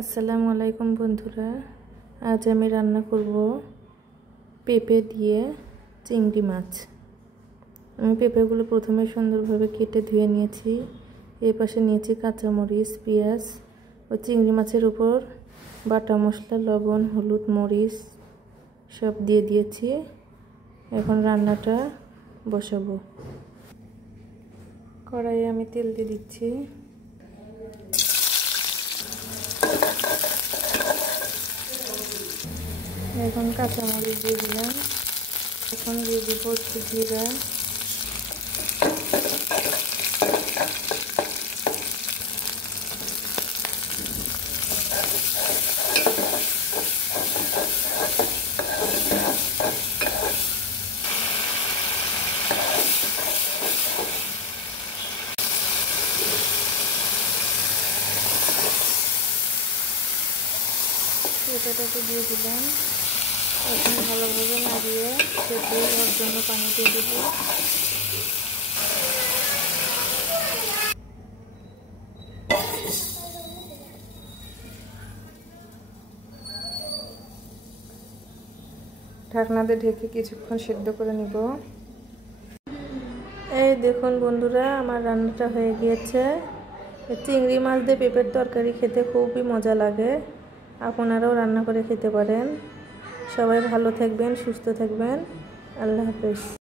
আসসালামু আলাইকুম বন্ধুরা, আজ আমি রান্না করব পেঁপে দিয়ে চিংড়ি মাছ। আমি পেঁপেগুলো প্রথমে সুন্দরভাবে কেটে ধুয়ে নিয়েছি। এই পাশে নিয়েছি কাঁচামরিচ, পেঁয়াজ ও চিংড়ি মাছের উপর বাটা মশলা, লবণ, হলুদ, মরিচ সব দিয়ে দিয়েছি। এখন রান্নাটা বসাবো। কড়াইয়ে আমি তেল দিয়ে দিচ্ছি। এখন কাঁচামরিচ দিয়ে দিলাম। এখন দিয়ে দিব একটু জিরা, পেঁপেটাকে দিয়ে দিলাম। এখন ভালোভাবে নাড়িয়ে পেঁপে হওয়ার জন্য পানি দিয়ে দিব। ঢাকনাতে ঢেকে কিছুক্ষণ সিদ্ধ করে নিব। এই দেখুন বন্ধুরা, আমার রান্নাটা হয়ে গিয়েছে। চিংড়ি মাছ দিয়ে পেঁপের তরকারি খেতে খুবই মজা লাগে। আপনারাও রান্না করে খেতে পারেন। সবাই ভালো থাকবেন, সুস্থ থাকবেন। আল্লাহ হাফেজ।